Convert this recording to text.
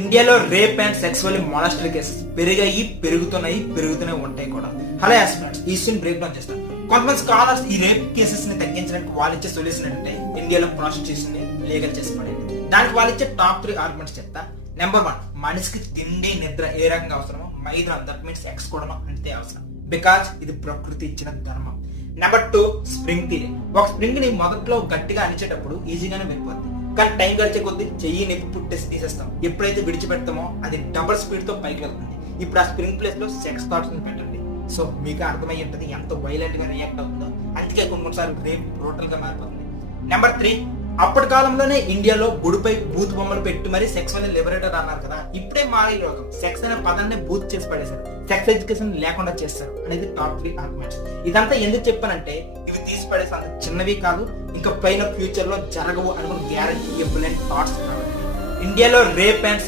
ఇండియాలో rape and sexual మొలస్టర్ cases పెరుగుతూనే ఉంటాయి కూడా. హలో యాస్పిరెంట్స్, ఈ సీన్ బ్రేక్ డౌన్ చేస్తాం. కొంతమంది స్కాలర్స్ ఈ రేప్ కేసెస్ ని తగ్గించడానికి వాళ్ళు ఇచ్చే సొల్యూషన్ ఏంటంటే ఇండియాలో ప్రాస్టిట్యూషన్ ని లీగల్ చేసి పడేది. దానికి వాళ్ళు ఇచ్చే టాప్ 3 ఆర్గ్యుమెంట్స్ చెప్తా. నెంబర్ 1, మనిషికి తిండి నిద్ర ఏ రకంగా అవసరమో మైదానం దట్ మీన్స్ సెక్స్ కూడా అంతే అవసరం, బికాజ్ ఇది ప్రకృతి ఇచ్చిన ధర్మం. Number 2, spring theory. ఒక స్ప్రింగ్ ని మొదట్లో గట్టిగా అనిచేటప్పుడు ఈజీగానే వెళ్ళిపోద్ది, కానీ టైం గడిచే కొద్దీ చెయ్యి నొప్పి పుట్టేసి తీసేస్తాం. ఎప్పుడైతే విడిచిపెడతామో అది డబుల్ స్పీడ్ తో పైకి వెళ్తుంది. ఇప్పుడు ఆ స్ప్రింగ్ ప్లేస్ లో సెక్స్ థాట్స్ ని పెట్టండి. సో మీకు అర్థమై ఉంటుంది ఎంత వైలెంట్ గా రియాక్ట్ అవుతుందో. అందుకే కొన్నిసార్లు రేప్ బ్రూటల్ గా మారిపోతుంది. నెంబర్ 3, అప్పటి కాలంలోనే ఇండియాలో గుడిపై బూత్ బొమ్మలు పెట్టి మరి సెక్స్ అనేది లిబరేటర్ అన్నారు కదా. ఇప్పుడే మారే లోకం సెక్స్ అనే పదాన్ని బూత్ చేసి పడేశారు, సెక్స్ ఎడ్యుకేషన్ లేకుండా చేస్తారు అనేది టాప్ 3 ఆర్గ్యుమెంట్స్. ఇదంతా ఎందుకు చెప్పానంటే ఇవి తీసి పడేసి అంత చిన్నవి కాదు, ఇంకా పైన ఫ్యూచర్ లో జరగవు అనుకున్న గ్యారంటీ ఇవ్వలేని థాట్స్. ఇండియాలో రేప్ అండ్